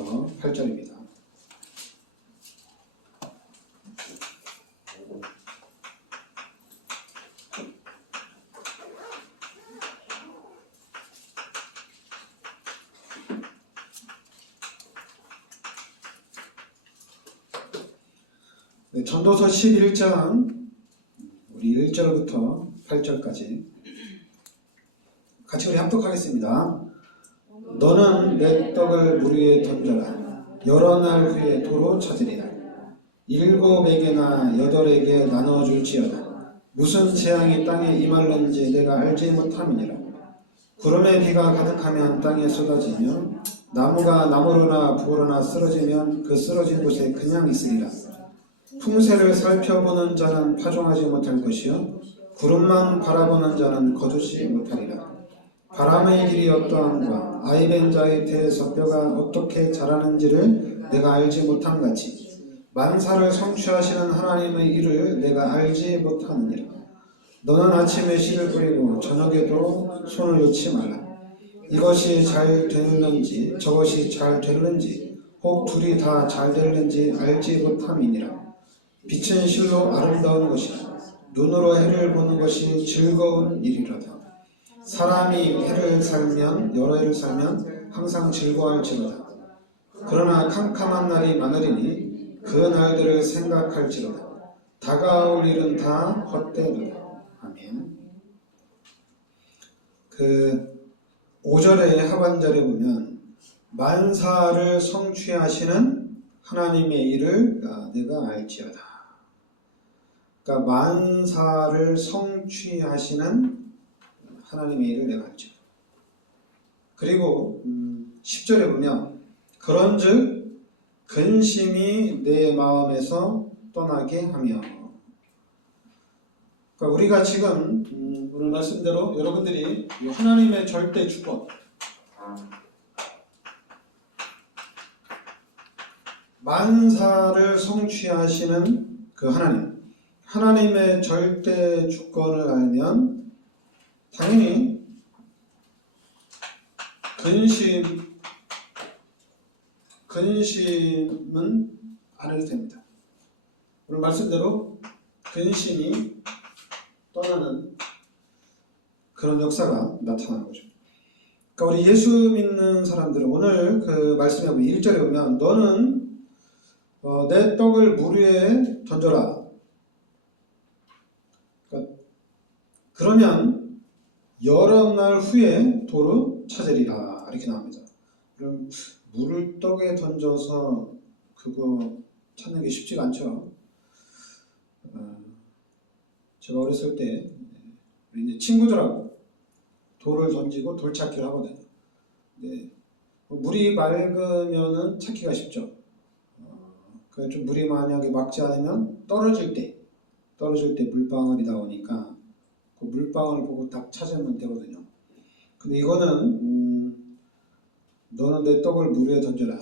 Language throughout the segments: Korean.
1절부터 8절입니다. 네, 전도서 11장 우리 1절부터 8절까지 같이 우리 합독하겠습니다. 너는 내 떡을 물 위에 던져라. 여러 날 후에 도로 찾으리라. 7에게나 8에게 나눠줄지어다. 무슨 재앙이 땅에 임할는지 내가 알지 못함이니라. 구름에 비가 가득하면 땅에 쏟아지며 나무가 나무로나 부어로나 쓰러지면 그 쓰러진 곳에 그냥 있으리라. 풍세를 살펴보는 자는 파종하지 못할 것이요 구름만 바라보는 자는 거두지 못하리라. 바람의 길이 어떠함과 아이벤 자의 태에서 뼈가 어떻게 자라는지를 내가 알지 못함 같이 만사를 성취하시는 하나님의 일을 내가 알지 못하느니라. 너는 아침에 씨를 뿌리고 저녁에도 손을 놓지 말라. 이것이 잘 되는지 저것이 잘 되는지 혹 둘이 다 잘 되는지 알지 못함이니라. 빛은 실로 아름다운 것이라. 눈으로 해를 보는 것이 즐거운 일이로다. 사람이 해를 살면 여러 해를 살면 항상 즐거워할지로다. 그러나 캄캄한 날이 많으리니 그 날들을 생각할지로다. 다가올 일은 다 헛되도다. 아멘. 그 5절의 하반절에 보면 만사를 성취하시는 하나님의 일을 내가 알지어다. 그러니까 만사를 성취하시는 하나님의 일을 내가 알지어다. 그리고 10절에 보면 그런즉 근심이 내 마음에서 떠나게 하며. 그러니까 우리가 지금 오늘 말씀대로 여러분들이 하나님의 절대 주권, 만사를 성취하시는 그 하나님의 절대 주권을 알면 당연히 근심은 안 해도 됩니다. 오늘 말씀대로 근심이 떠나는 그런 역사가 나타나는 거죠. 그러니까 우리 예수 믿는 사람들은 오늘 그 말씀에 보면 1절에 보면 너는 내 떡을 물 위에 던져라. 그러면 여러 날 후에 도로 찾으리라. 이렇게 나옵니다. 그럼 물을 떡에 던져서 그거 찾는 게 쉽지가 않죠. 제가 어렸을 때 우리 이제 친구들하고 돌을 던지고 돌찾기를 하거든요. 네. 물이 맑으면은 찾기가 쉽죠. 좀 물이 만약에 맑지 않으면 떨어질 때 물방울이 나오니까 그 물방울 보고 딱 찾으면 되거든요. 근데 이거는 너는 내 떡을 물 위에 던져라.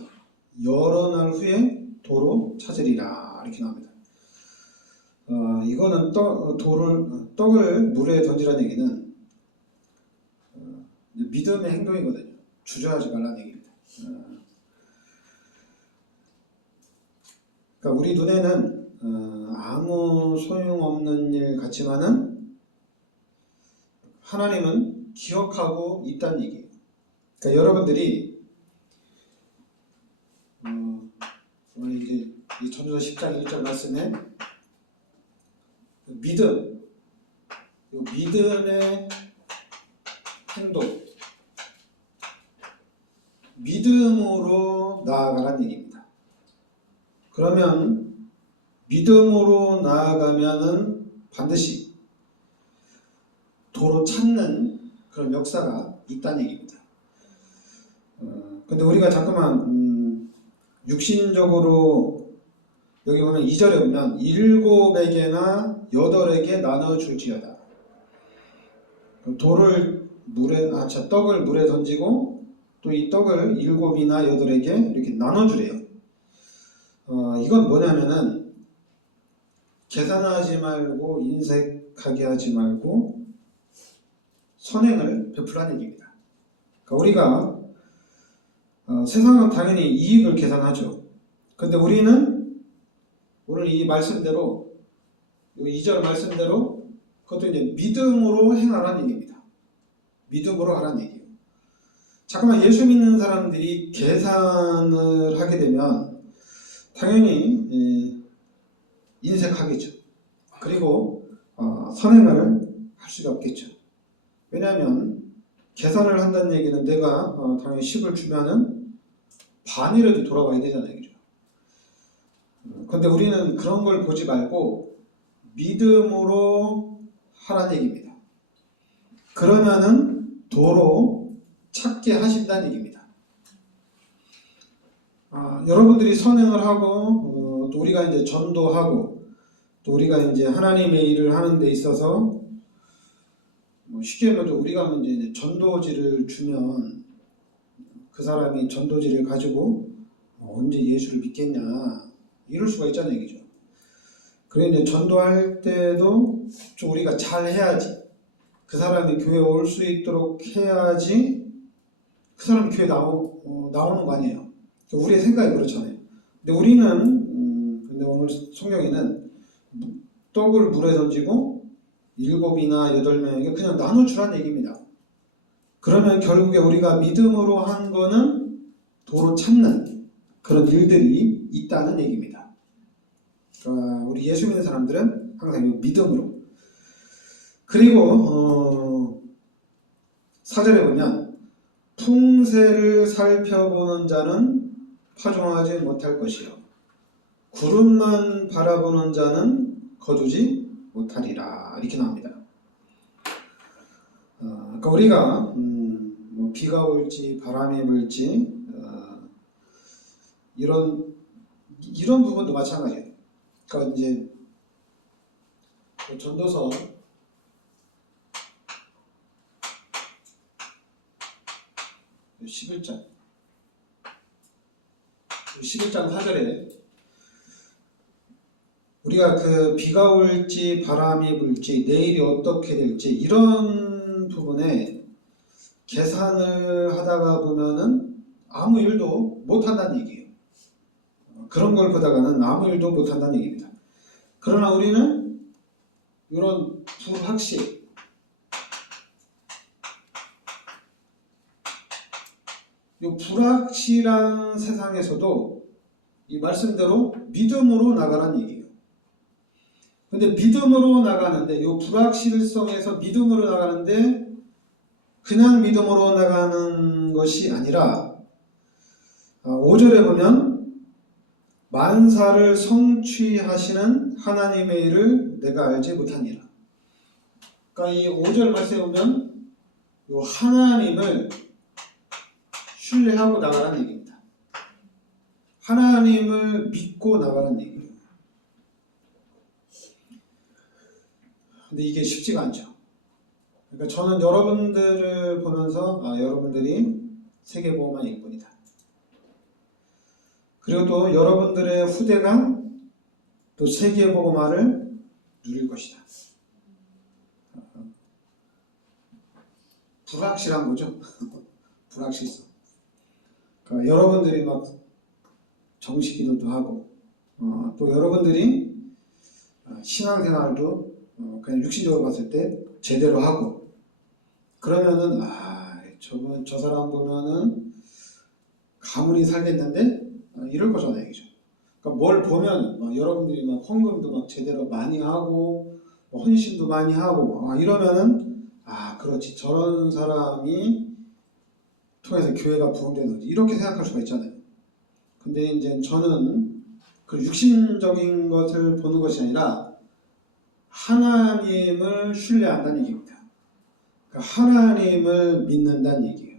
여러 날 후에 도로 찾으리라. 이렇게 나옵니다. 이거는 떡을 물에 던지라는 얘기는 믿음의 행동이거든요. 주저하지 말라는 얘기입니다. 그러니까 우리 눈에는 아무 소용없는 일 같지만은 하나님은 기억하고 있다는 얘기예요. 그러니까 여러분들이 오늘 이제 이 전도서 10장 1절 말씀에 믿음의 행동, 믿음으로 나아가라는 얘기입니다. 그러면 믿음으로 나아가면은 반드시 도로 찾는 그런 역사가 있다는 얘기입니다. 근데 우리가 자꾸만 육신적으로 여기 보면 2절에 보면 7에게나 8에게 나눠줄지어다. 떡을 물에 던지고 또 이 떡을 7이나 8에게 이렇게 나눠주래요. 이건 뭐냐면은 계산하지 말고 인색하게 하지 말고 선행을 베풀라는 얘기입니다. 그러니까 우리가 세상은 당연히 이익을 계산하죠. 근데 우리는 오늘 이 말씀대로, 2절 말씀대로 그것도 이제 믿음으로 행하라는 얘기입니다. 믿음으로 하라는 얘기예요. 잠깐만, 예수 믿는 사람들이 계산을 하게 되면 당연히 인색하겠죠. 그리고 선행을 할 수가 없겠죠. 왜냐하면 계산을 한다는 얘기는 내가 당연히 10을 주면은 반이라도 돌아와야 되잖아요. 그죠? 근데 우리는 그런 걸 보지 말고 믿음으로 하라는 얘기입니다. 그러면은 도로 찾게 하신다는 얘기입니다. 여러분들이 선행을 하고 또 우리가 이제 전도하고 또 우리가 이제 하나님의 일을 하는 데 있어서 쉽게 말해서 우리가 이제 전도지를 주면 그 사람이 전도지를 가지고 언제 예수를 믿겠냐 이럴 수가 있잖아요. 얘기죠. 그래 이제 전도할 때도 좀 우리가 잘 해야지, 그 사람이 교회에 올 수 있도록 해야지 그 사람이 교회에 나오는 거 아니에요. 우리의 생각이 그렇잖아요. 근데 우리는 근데 오늘 성경에는 떡을 물에 던지고 7이나 8명에게 그냥 나눠주라는 얘기입니다. 그러면 결국에 우리가 믿음으로 한 거는 도로 찾는 그런 일들이 있다는 얘기입니다. 우리 예수 믿는 사람들은 항상 믿음으로. 그리고 4절에 보면 풍세를 살펴보는 자는 파종하지 못할 것이요 구름만 바라보는 자는 거두지 못하리라 이렇게 나옵니다. 그러니까 우리가 비가 올지 바람이 불지 이런 부분도 마찬가지예요. 그러니까 이제 전도서 11장 4절에 우리가 그 비가 올지 바람이 불지 내일이 어떻게 될지 이런 부분에 계산을 하다가 보면은 아무 일도 못한다는 얘기예요. 그런 걸 보다가는 아무 일도 못한다는 얘기입니다. 그러나 우리는 이런 불확실, 이 불확실한 세상에서도 이 말씀대로 믿음으로 나가라는 얘기예요. 근데 믿음으로 나가는데, 이 불확실성에서 믿음으로 나가는데 그냥 믿음으로 나가는 것이 아니라 5절에 보면 만사를 성취하시는 하나님의 일을 내가 알지 못하니라. 그러니까 이 5절 말씀에 보면 이 하나님을 신뢰하고 나가라는 얘기입니다. 하나님을 믿고 나가라는 얘기예요. 근데 이게 쉽지가 않죠. 그러니까 저는 여러분들을 보면서 여러분들이 세계복음화일 뿐이다. 그리고 또 여러분들의 후대가 또 세계복음화를 누릴 것이다. 불확실한 거죠. 불확실성. 그러니까 여러분들이 막 정식기도도 하고 또 여러분들이 신앙생활도 그냥 육신적으로 봤을 때 제대로 하고 그러면은 저 사람 보면은 가문이 살겠는데 이럴 거잖아요, 그죠? 그러니까 뭘 보면 여러분들이 막 헌금도 막 제대로 많이 하고 헌신도 많이 하고 이러면은 그렇지, 저런 사람이 통해서 교회가 부흥되는 거지 이렇게 생각할 수가 있잖아요. 근데 이제 저는 그 육신적인 것을 보는 것이 아니라 하나님을 신뢰한다는 얘기입니다. 그러니까 하나님을 믿는다는 얘기예요.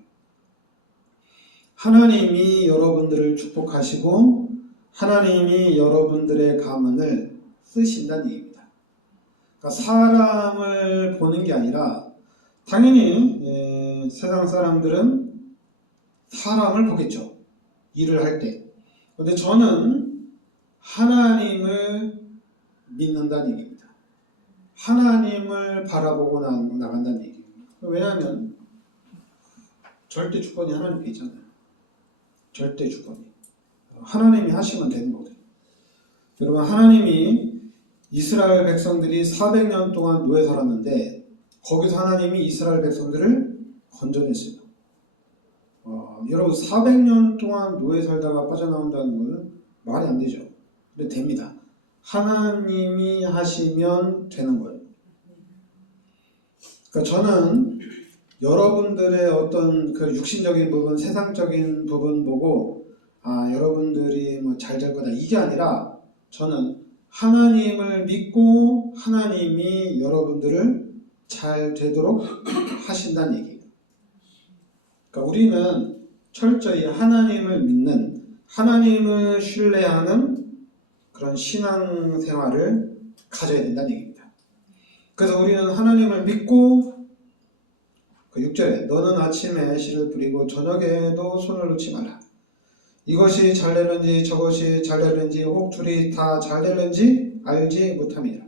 하나님이 여러분들을 축복하시고 하나님이 여러분들의 가문을 쓰신다는 얘기입니다. 그러니까 사람을 보는 게 아니라 당연히 세상 사람들은 사람을 보겠죠. 일을 할 때. 그런데 저는 하나님을 믿는다는 얘기입니다. 하나님을 바라보고 나간다는 얘기예요. 왜냐하면 절대 주권이 하나님께 있잖아요. 절대 주권이. 하나님이 하시면 되는 거거든요. 여러분, 하나님이 이스라엘 백성들이 400년 동안 노예 살았는데 거기서 하나님이 이스라엘 백성들을 건져냈어요. 여러분, 400년 동안 노예 살다가 빠져나온다는 것은 말이 안 되죠. 근데 됩니다. 하나님이 하시면 되는 거예요. 그러니까 저는 여러분들의 어떤 그 육신적인 부분, 세상적인 부분 보고 여러분들이 뭐 잘 될 거다 이게 아니라 저는 하나님을 믿고 하나님이 여러분들을 잘 되도록 하신다는 얘기예요. 그러니까 우리는 철저히 하나님을 믿는, 하나님을 신뢰하는 그런 신앙생활을 가져야 된다는 얘기입니다. 그래서 우리는 하나님을 믿고 그 6절에 너는 아침에 씨를 뿌리고 저녁에도 손을 놓지 말라. 이것이 잘 되는지 저것이 잘 되는지 혹 둘이 다 잘 되는지 알지 못함이라.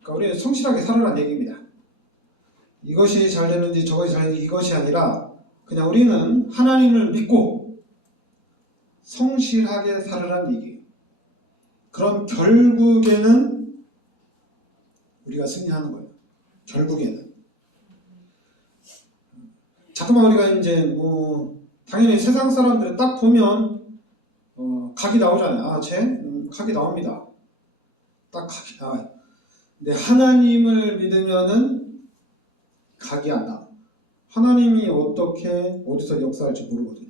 그러니까 우리는 성실하게 살아라는 얘기입니다. 이것이 잘 되는지 저것이 잘 되는지 이것이 아니라 그냥 우리는 하나님을 믿고 성실하게 살아라는 얘기예요. 그럼 결국에는 우리가 승리하는 거예요. 결국에는. 자꾸만 우리가 이제 당연히 세상 사람들은 딱 보면 각이 나오잖아요. 쟤 각이 나옵니다. 딱 각이 나와요. 근데 하나님을 믿으면은 각이 안 나. 하나님이 어떻게 어디서 역사할지 모르거든요.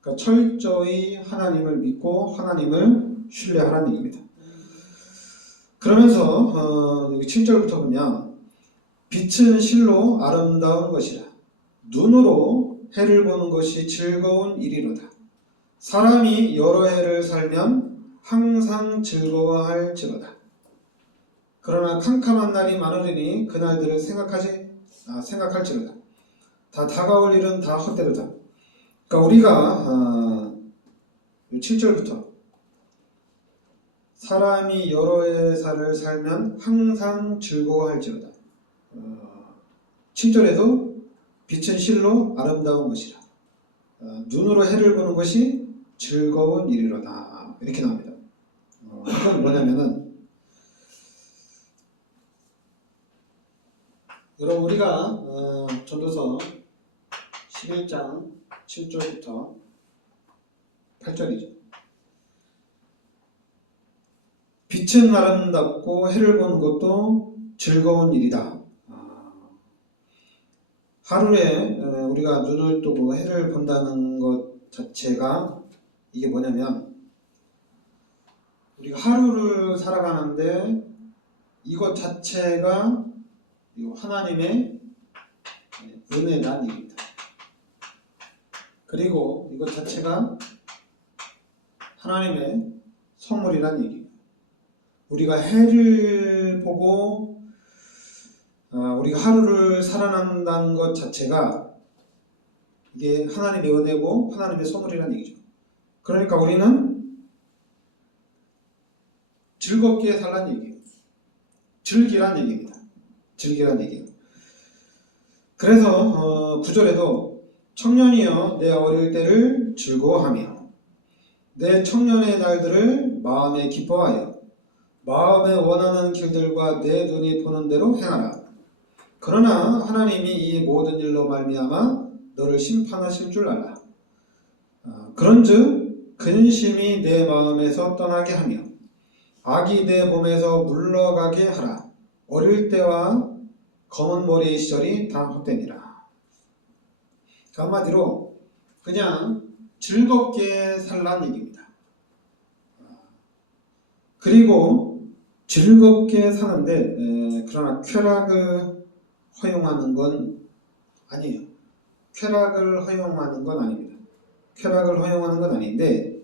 그러니까 철저히 하나님을 믿고 하나님을 신뢰하라는 얘기입니다. 그러면서 여기 7절부터 보면 빛은 실로 아름다운 것이라 눈으로 해를 보는 것이 즐거운 일이로다. 사람이 여러 해를 살면 항상 즐거워할지로다. 그러나 캄캄한 날이 많으리니 그날들을 생각할지로다. 다 다가올 일은 다 헛되로다. 그러니까 우리가 7절부터 사람이 여러 해를 살면 항상 즐거워할지로다. 7절에도 빛은 실로 아름다운 것이라 눈으로 해를 보는 것이 즐거운 일이로다 이렇게 나옵니다. 이건 뭐냐면은 여러분 우리가 전도서 11장 7절부터 8절이죠. 빛은 아름답고 해를 보는 것도 즐거운 일이다. 하루에 우리가 눈을 뜨고 해를 본다는 것 자체가 이게 뭐냐면 우리가 하루를 살아가는데 이것 자체가 하나님의 은혜라는 얘기입니다. 그리고 이것 자체가 하나님의 선물이라는 얘기예요. 우리가 해를 보고 우리가 하루를 살아난다는 것 자체가 이게 하나님의 은혜고 하나님의 선물이라는 얘기죠. 그러니까 우리는 즐겁게 살라는 얘기예요. 즐기란 얘기입니다. 즐기란 얘기예요. 그래서 9절에도 청년이여 내 어릴 때를 즐거워하며 내 청년의 날들을 마음에 기뻐하여 마음에 원하는 길들과 내 눈이 보는 대로 행하라. 그러나 하나님이 이 모든 일로 말미암아 너를 심판하실 줄 알라. 그런즉 근심이 내 마음에서 떠나게 하며 악이 내 몸에서 물러가게 하라. 어릴 때와 검은 머리의 시절이 다 헛되니라. 한마디로 그냥 즐겁게 살라는 얘기입니다. 그리고 즐겁게 사는데 그러나 쾌락을 허용하는 건 아니에요. 쾌락을 허용하는 건 아닙니다. 쾌락을 허용하는 건 아닌데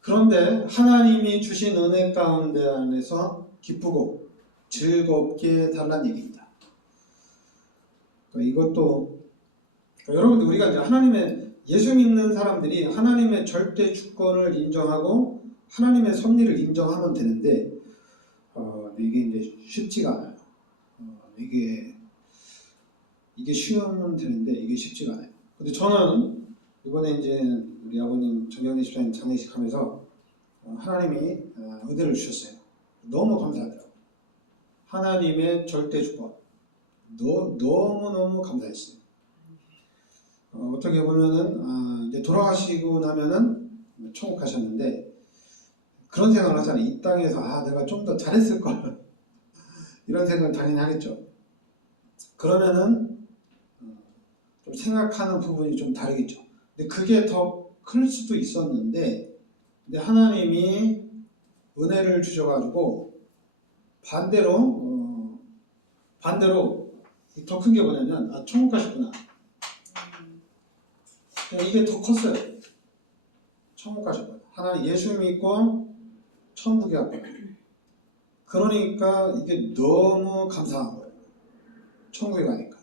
그런데 하나님이 주신 은혜 가운데 안에서 기쁘고 즐겁게 살라는 얘기입니다. 이것도 여러분들 우리가 이제 하나님의 예수 믿는 사람들이 하나님의 절대 주권을 인정하고 하나님의 섭리를 인정하면 되는데 이게 이제 쉽지가 않아요. 이게 쉬우면 되는데 이게 쉽지가 않아요. 근데 저는 이번에 이제 우리 아버님 정경래 집사님 장례식 하면서 하나님이 은혜를 주셨어요. 너무 감사하더라고요. 하나님의 절대 주권. 너무너무 감사했어요. 어떻게 보면은 이제 돌아가시고 나면은 천국 가셨는데 그런 생각을 하잖아요. 이 땅에서 내가 좀 더 잘했을 걸 이런 생각을 당연히 하겠죠. 그러면은 좀 생각하는 부분이 좀 다르겠죠. 근데 그게 더 클 수도 있었는데 근데 하나님이 은혜를 주셔가지고 반대로 더 큰 게 뭐냐면 천국 가셨구나. 이게 더 컸어요. 천국 가셨구나. 하나님 예수 믿고 천국에 갔구나. 그러니까 이게 너무 감사한 거예요. 천국에 가니까.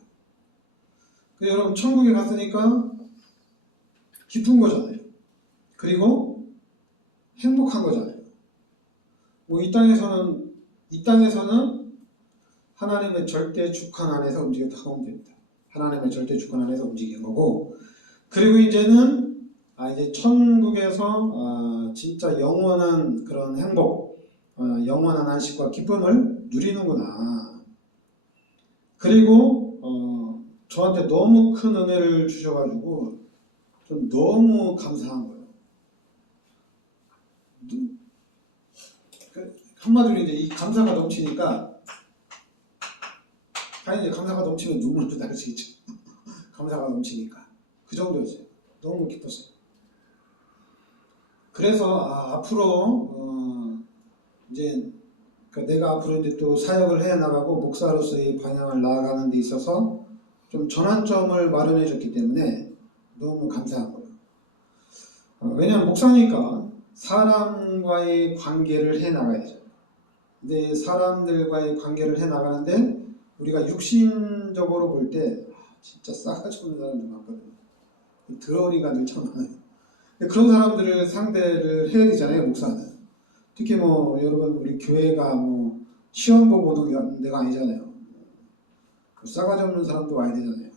여러분 천국에 갔으니까 기쁜 거잖아요. 그리고 행복한 거잖아요. 뭐 이 땅에서는 하나님의 절대 주권 안에서 움직였다고 하면 됩니다. 하나님의 절대 주권 안에서 움직인 거고, 그리고 이제는 이제 천국에서 진짜 영원한 그런 행복, 영원한 안식과 기쁨을 누리는구나. 그리고 저한테 너무 큰 은혜를 주셔가지고 좀 너무 감사한 거예요. 한마디로 이제 이 감사가 넘치니까, 당연히 감사가 넘치면 눈물도 나올 수 있죠. 감사가 넘치니까. 그 정도였어요. 너무 기뻤어요. 그래서 앞으로 이제 내가 앞으로 이제 또 사역을 해 나가고 목사로서의 방향을 나아가는 데 있어서 좀 전환점을 마련해 줬기 때문에 너무 감사한 거예요. 왜냐하면 목사니까 사람과의 관계를 해 나가야 되잖아요. 근데 사람들과의 관계를 해 나가는데 우리가 육신적으로 볼 때 진짜 싸가지 없는 사람들 많거든요. 더러우니까 늘 참 많아요. 그런 사람들을 상대를 해야 되잖아요, 목사는. 특히 뭐 여러분 우리 교회가 뭐 시험 보고 오는 데가 아니잖아요. 싸가지 없는 사람도 와야 되잖아요.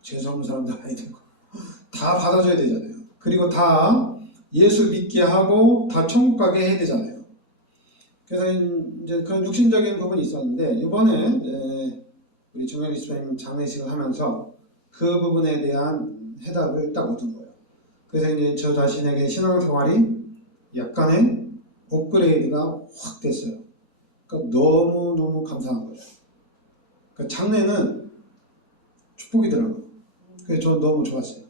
재수 없는 사람도 와야 되고 다 받아줘야 되잖아요. 그리고 다 예수 믿게 하고 다 천국 가게 해야 되잖아요. 그래서 이제 그런 육신적인 부분이 있었는데 이번에 우리 정현희 집사님 장례식을 하면서 그 부분에 대한 해답을 딱 얻은 거예요. 그래서 이제 저 자신에게 신앙생활이 약간의 업그레이드가 확 됐어요. 그러니까 너무너무 감사한 거죠. 그러니까 장례는 축복이더라고요. 그래서 저는 너무 좋았어요.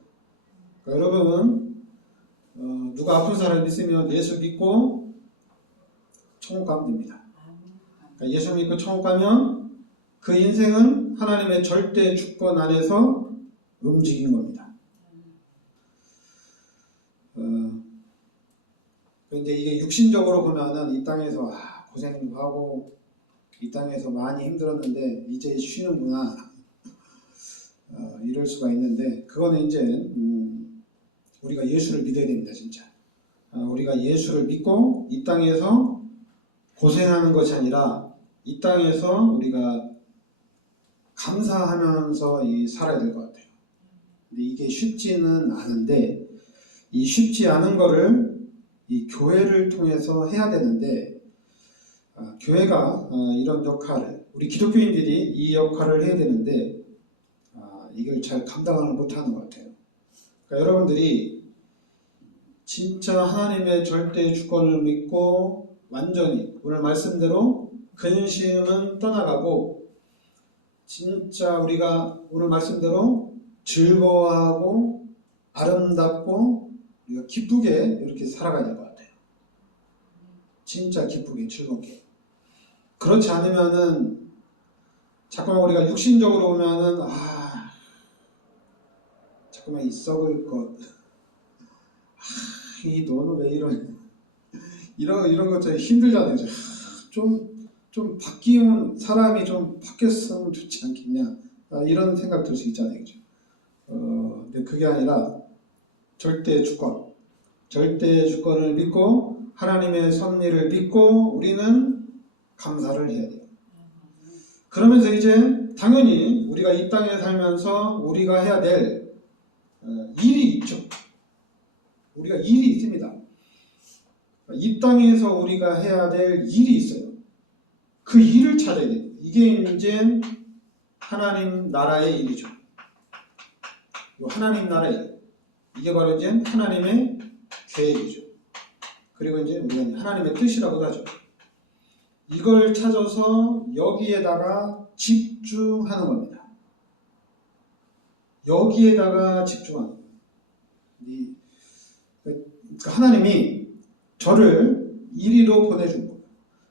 그러니까 여러분 누가 아픈 사람 있으면 예수 믿고 천국 가면 됩니다. 그러니까 예수 믿고 천국 가면 그 인생은 하나님의 절대 주권 안에서 움직인 겁니다. 이제 이게 육신적으로 보면은 이 땅에서 고생도 하고 이 땅에서 많이 힘들었는데 이제 쉬는구나 이럴 수가 있는데 그거는 이제 우리가 예수를 믿어야 됩니다. 진짜 우리가 예수를 믿고 이 땅에서 고생하는 것이 아니라 이 땅에서 우리가 감사하면서 살아야 될 것 같아요. 근데 이게 쉽지는 않은데 이 쉽지 않은 거를 이 교회를 통해서 해야 되는데 교회가 이런 역할을 우리 기독교인들이 이 역할을 해야 되는데 이걸 잘 감당을 못하는 것 같아요. 그러니까 여러분들이 진짜 하나님의 절대 주권을 믿고 완전히 오늘 말씀대로 근심은 떠나가고 진짜 우리가 오늘 말씀대로 즐거워하고 아름답고 우리가 기쁘게 이렇게 살아가야 될 것 같아요. 진짜 기쁘게 즐겁게. 그렇지 않으면은 자꾸만 우리가 육신적으로 보면은 자꾸만 이 썩을 것 이 너는 왜 이런 것 좀 힘들잖아요. 좀 바뀌면 사람이 좀 바뀌었으면 좋지 않겠냐 이런 생각 들 수 있잖아요. 그죠? 근데 그게 아니라 절대 주권을 믿고 하나님의 섭리를 믿고 우리는 감사를 해야 돼요. 그러면서 이제 당연히 우리가 이 땅에 살면서 우리가 해야 될 일이 있죠. 우리가 일이 있습니다. 이 땅에서 우리가 해야 될 일이 있어요. 그 일을 찾아야 돼요. 이게 이제 하나님 나라의 일이죠. 하나님 나라의 일. 이게 바로 이제 하나님의 계획이죠. 그리고 이제 우리가 하나님의 뜻이라고도 하죠. 이걸 찾아서 여기에다가 집중하는 겁니다. 여기에다가 집중하는 겁니다. 그러니까 하나님이 저를 이리로 보내준 거예요.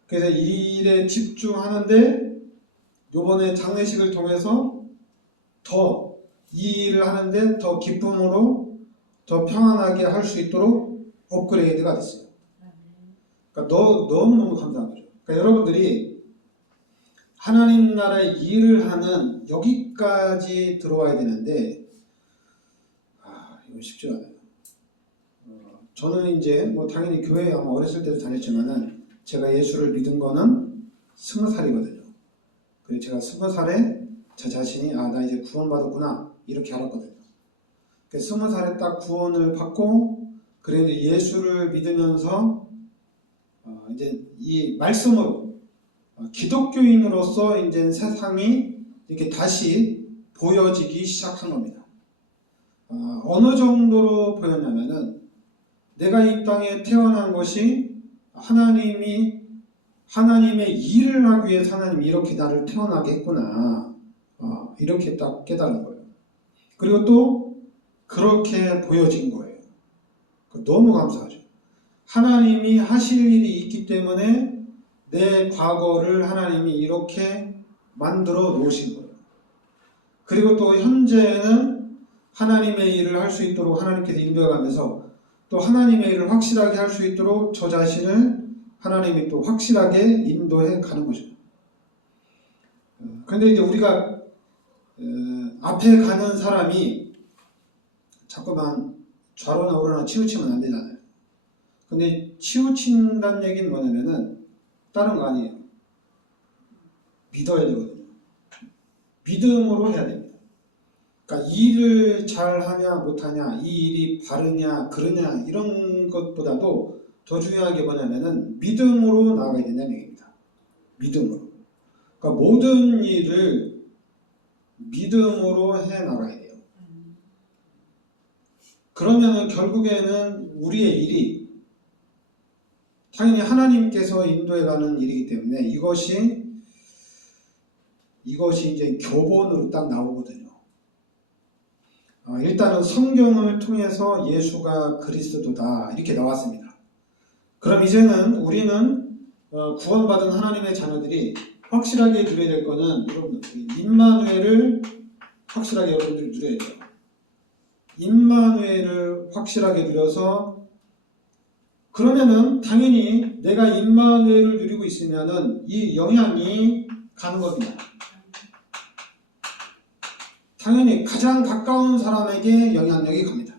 그래서 이 일에 집중하는데 요번에 장례식을 통해서 더 이 일을 하는데 더 기쁨으로 더 평안하게 할 수 있도록 업그레이드가 됐어요. 그러니까 너무너무 감사한 거죠. 그러니까 여러분들이 하나님 나라의 일을 하는 여기까지 들어와야 되는데 이거 쉽지 않아요. 저는 이제 뭐 당연히 교회에 아마 어렸을 때도 다녔지만은 제가 예수를 믿은 거는 20살이거든요. 그래서 제가 20살에 제 자신이 나 이제 구원받았구나 이렇게 알았거든요. 그래서 20살에 딱 구원을 받고 그래 이제 예수를 믿으면서 이제 이 말씀으로 기독교인으로서 이제 세상이 이렇게 다시 보여지기 시작한 겁니다. 어느 정도로 보였냐면은 내가 이 땅에 태어난 것이 하나님의 일을 하기 위해서 하나님이 이렇게 나를 태어나게 했구나. 이렇게 딱 깨달은 거예요. 그리고 또 그렇게 보여진 거예요. 너무 감사하죠. 하나님이 하실 일이 있기 때문에 내 과거를 하나님이 이렇게 만들어 놓으신 거예요. 그리고 또 현재는 하나님의 일을 할 수 있도록 하나님께서 인도해가면서 또 하나님의 일을 확실하게 할 수 있도록 저 자신을 하나님이 또 확실하게 인도해 가는 거죠. 그런데 이제 우리가 앞에 가는 사람이 자꾸만 좌로나 우로나 치우치면 안 되잖아요. 근데 치우친다는 얘기는 뭐냐면은 다른 거 아니에요. 믿어야 되거든요. 믿음으로 해야 됩니다. 그러니까 일을 잘하냐 못하냐, 이 일이 바르냐 그르냐 이런 것보다도 더 중요한 게 뭐냐면은 믿음으로 나아가야 된다는 얘기입니다. 믿음으로. 그러니까 모든 일을 믿음으로 해 나가야 돼요. 그러면은 결국에는 우리의 일이 당연히 하나님께서 인도해가는 일이기 때문에 이것이 이제 교본으로 딱 나오거든요. 일단은 성경을 통해서 예수가 그리스도다 이렇게 나왔습니다. 그럼 이제는 우리는 구원받은 하나님의 자녀들이 확실하게 누려야 될 거는 여러분들 임마누엘을 확실하게 여러분들이 누려야 돼요. 임마누엘을 확실하게 누려서 그러면은 당연히 내가 임마누엘을 누리고 있으면은 이 영향이 가는 겁니다. 당연히 가장 가까운 사람에게 영향력이 갑니다.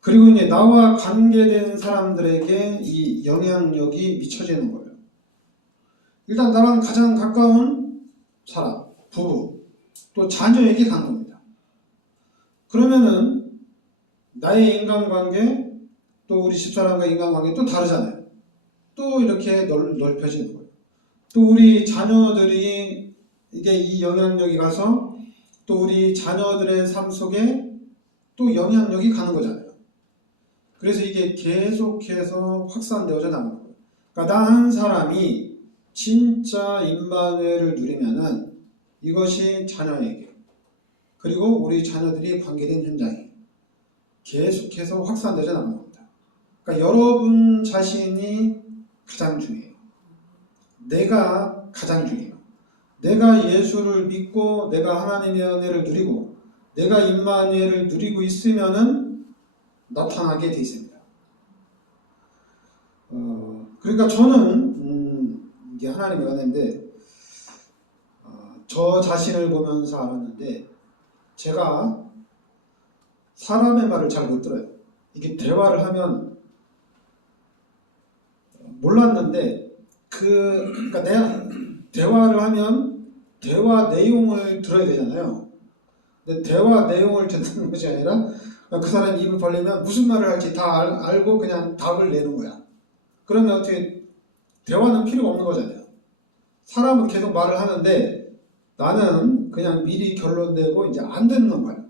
그리고 이제 나와 관계된 사람들에게 이 영향력이 미쳐지는 거예요. 일단 나랑 가장 가까운 사람, 부부, 또 자녀에게 가는 겁니다. 그러면은 나의 인간관계, 또 우리 집사람과 인간관계 또 다르잖아요. 또 이렇게 넓혀지는 거예요. 또 우리 자녀들이 이게 이 영향력이 가서 또 우리 자녀들의 삶 속에 또 영향력이 가는 거잖아요. 그래서 이게 계속해서 확산되어져 나가는 거예요. 그러니까 나 한 사람이 진짜 임마누엘을 누리면은 이것이 자녀에게 그리고 우리 자녀들이 관계된 현장에 계속해서 확산되어져 나가는 겁니다. 그러니까 여러분 자신이 가장 중요해요. 내가 가장 중요해요. 내가 예수를 믿고 내가 하나님의 은혜를 누리고 내가 임마누엘을 누리고 있으면은 나타나게 돼 있습니다. 그러니까 저는 이게 하나님의 은혜인데 저 자신을 보면서 알았는데 제가 사람의 말을 잘 못 들어요. 이게 대화를 하면 몰랐는데 그러니까 내가 대화를 하면 대화 내용을 들어야 되잖아요. 근데 대화 내용을 듣는 것이 아니라 그 사람이 입을 벌리면 무슨 말을 할지 다 알고 그냥 답을 내는 거야. 그러면 어떻게 대화는 필요가 없는 거잖아요. 사람은 계속 말을 하는데 나는 그냥 미리 결론 내고 이제 안 듣는 거야.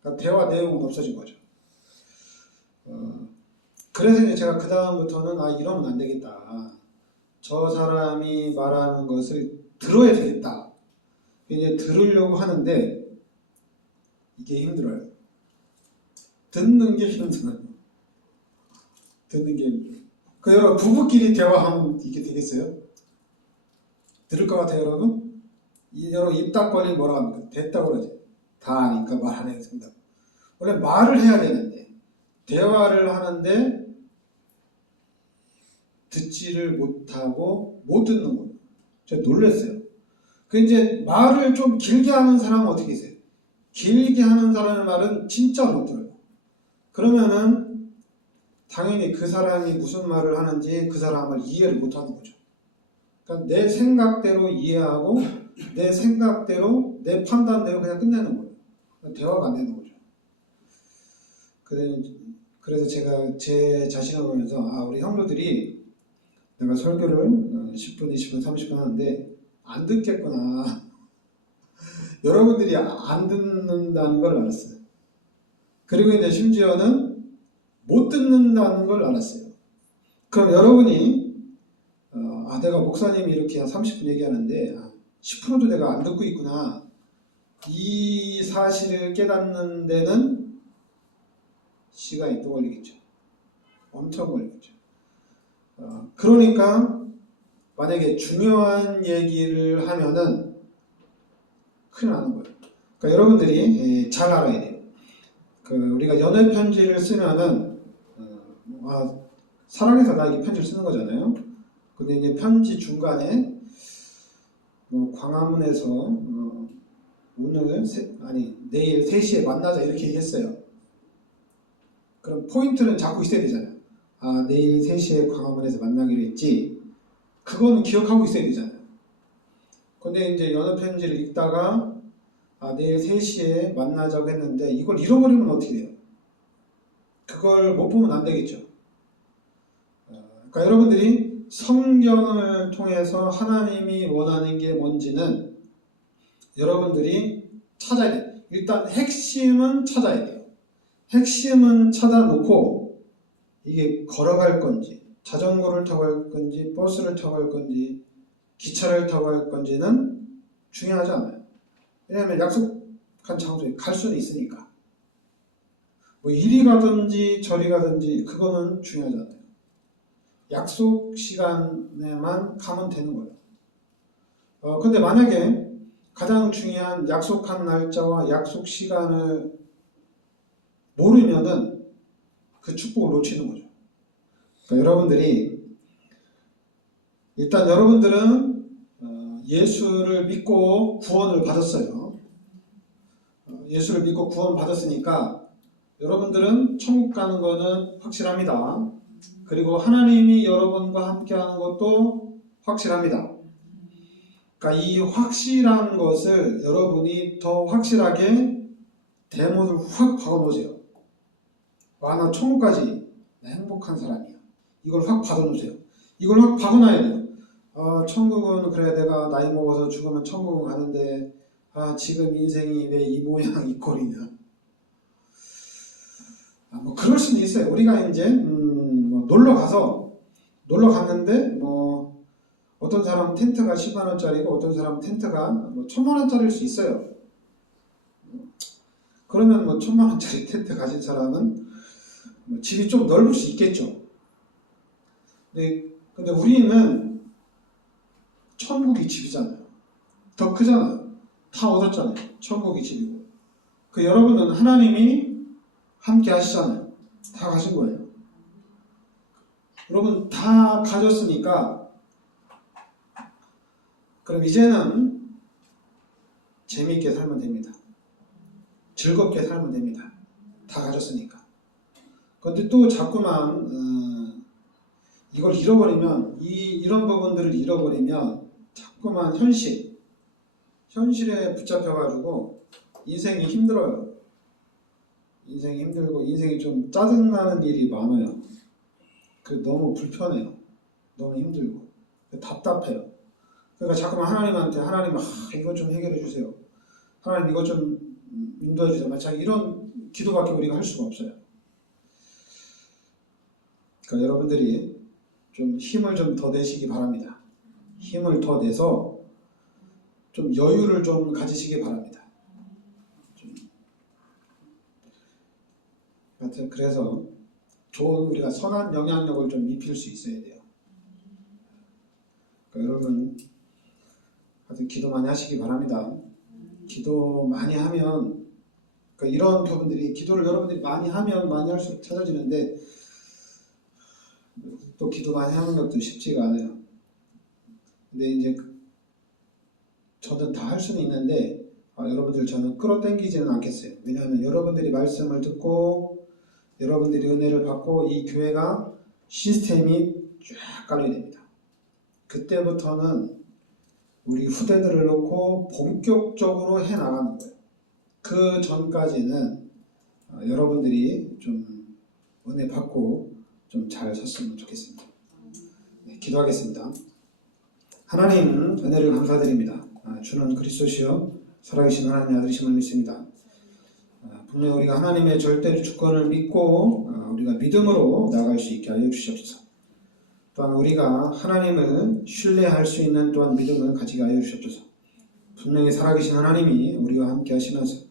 그러니까 대화 내용은 없어진 거죠. 그래서 이제 제가 그 다음부터는 이러면 안 되겠다. 저 사람이 말하는 것을 들어야 되겠다. 이제 들으려고 하는데 이게 힘들어요. 듣는 게 힘들어요. 듣는 게 힘들어요. 여러분 부부끼리 대화하면 이게 되겠어요? 들을 것 같아요, 여러분? 여러분 입 딱 벌리면 뭐라고 합니까? 됐다고 그러지. 다 아니까 말 안 해도 원래 말을 해야 되는데 대화를 하는데 듣지를 못하고 못 듣는 거예요. 제가 놀랐어요. 이제 말을 좀 길게 하는 사람은 어떻게 있어요? 길게 하는 사람의 말은 진짜 못 들어요. 그러면은 당연히 그 사람이 무슨 말을 하는지 그 사람을 이해를 못 하는 거죠. 그러니까 내 생각대로 이해하고 내 생각대로 내 판단대로 그냥 끝내는 거예요. 대화가 안 되는 거죠. 그래서 제가 제 자신을 보면서 우리 형제들이 내가 설교를 10분, 20분, 30분 하는데 안 듣겠구나. 여러분들이 안 듣는다는 걸 알았어요. 그리고 이제 심지어는 못 듣는다는 걸 알았어요. 그럼 여러분이 내가 목사님이 이렇게 한 30분 얘기하는데 10%도 내가 안 듣고 있구나. 이 사실을 깨닫는 데는 시간이 또 걸리겠죠. 엄청 걸리겠죠. 그러니까 만약에 중요한 얘기를 하면은 큰일 나는 거예요. 그러니까 여러분들이 잘 알아야 돼요. 우리가 연애 편지를 쓰면은 사랑해서 나에게 편지를 쓰는 거잖아요. 근데 이제 편지 중간에 광화문에서 내일 3시에 만나자 이렇게 얘기했어요. 그럼 포인트는 잡고 있어야 되잖아요. 내일 3시에 광화문에서 만나기로 했지. 그거는 기억하고 있어야 되잖아요. 근데 이제 연애 편지를 읽다가 내일 3시에 만나자고 했는데 이걸 잃어버리면 어떻게 돼요? 그걸 못 보면 안 되겠죠. 그러니까 여러분들이 성경을 통해서 하나님이 원하는 게 뭔지는 여러분들이 찾아야 돼요. 일단 핵심은 찾아야 돼요. 핵심은 찾아놓고 이게 걸어갈 건지 자전거를 타고 갈 건지 버스를 타고 갈 건지 기차를 타고 갈 건지는 중요하지 않아요. 왜냐하면 약속한 장소에 갈 수는 있으니까. 이리 가든지 저리 가든지 그거는 중요하지 않아요. 약속 시간에만 가면 되는 거예요. 근데 만약에 가장 중요한 약속한 날짜와 약속 시간을 모르면은 그 축복을 놓치는 거죠. 그러니까 여러분들이 일단 여러분들은 예수를 믿고 구원을 받았어요. 예수를 믿고 구원 받았으니까 여러분들은 천국 가는 거는 확실합니다. 그리고 하나님이 여러분과 함께 하는 것도 확실합니다. 그러니까 이 확실한 것을 여러분이 더 확실하게 대못을 확 박아놓으세요. 나 천국까지 행복한 사람이야. 이걸 확 박아놓으세요. 이걸 확 박아놔야 돼요. 천국은 그래 내가 나이 먹어서 죽으면 천국은 가는데 지금 인생이 왜 이 모양 이 꼴이냐. 그럴 수는 있어요. 우리가 이제 놀러 갔는데 어떤 사람은 텐트가 10만 원짜리고 어떤 사람은 텐트가 1000만 원짜리일 수 있어요. 그러면 1000만 원짜리 텐트 가진 사람은 집이 좀 넓을 수 있겠죠. 근데 우리는 천국이 집이잖아요. 더 크잖아요. 다 얻었잖아요. 천국이 집이고. 여러분은 하나님이 함께 하시잖아요. 다 가진 거예요. 여러분 다 가졌으니까 그럼 이제는 재미있게 살면 됩니다. 즐겁게 살면 됩니다. 다 가졌으니까. 그런데 또 자꾸만 이걸 잃어버리면 이런 부분들을 잃어버리면 자꾸만 현실에 붙잡혀가지고 인생이 힘들어요. 인생이 힘들고 인생이 좀 짜증나는 일이 많아요. 너무 불편해요. 너무 힘들고 답답해요. 그러니까 자꾸만 하나님한테 하나님 이거 좀 해결해 주세요. 하나님 이거 좀 인도해 주세요. 마찬가지 이런 기도밖에 우리가 할 수가 없어요. 그러니까 여러분들이 좀 힘을 좀 더 내시기 바랍니다. 힘을 더 내서 좀 여유를 좀 가지시기 바랍니다. 하여튼 그래서 좋은 우리가 선한 영향력을 좀 입힐 수 있어야 돼요. 그러니까 여러분 하여튼 기도 많이 하시기 바랍니다. 기도 많이 하면 그러니까 이런 부분들이 기도를 여러분들이 많이 하면 많이 할수록 찾아지는데 또 기도 많이 하는 것도 쉽지가 않아요. 근데 이제 저는 다 할 수는 있는데 여러분들 저는 끌어당기지는 않겠어요. 왜냐하면 여러분들이 말씀을 듣고 여러분들이 은혜를 받고 이 교회가 시스템이 쫙 깔려야 됩니다. 그때부터는 우리 후대들을 놓고 본격적으로 해나가는 거예요. 그 전까지는 여러분들이 좀 은혜 받고 좀 잘 섰으면 좋겠습니다. 네, 기도하겠습니다. 하나님 은혜를 감사드립니다. 주는 그리스도시요 살아계신 하나님의 아들이심을 믿습니다. 분명 우리가 하나님의 절대 주권을 믿고 우리가 믿음으로 나아갈 수 있게 하여 주시옵소서. 또한 우리가 하나님을 신뢰할 수 있는 또한 믿음을 가지게 하여 주시옵소서. 분명히 살아계신 하나님이 우리와 함께 하시면서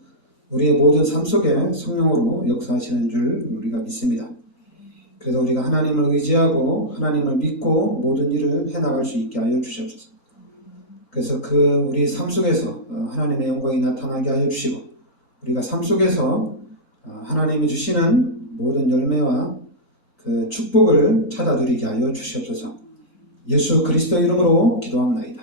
우리의 모든 삶 속에 성령으로 역사하시는 줄 우리가 믿습니다. 그래서 우리가 하나님을 의지하고 하나님을 믿고 모든 일을 해나갈 수 있게 하여 주시옵소서. 그래서 우리 삶 속에서 하나님의 영광이 나타나게 하여 주시고 우리가 삶 속에서 하나님이 주시는 모든 열매와 그 축복을 찾아 누리게 하여 주시옵소서. 예수 그리스도 이름으로 기도합니다.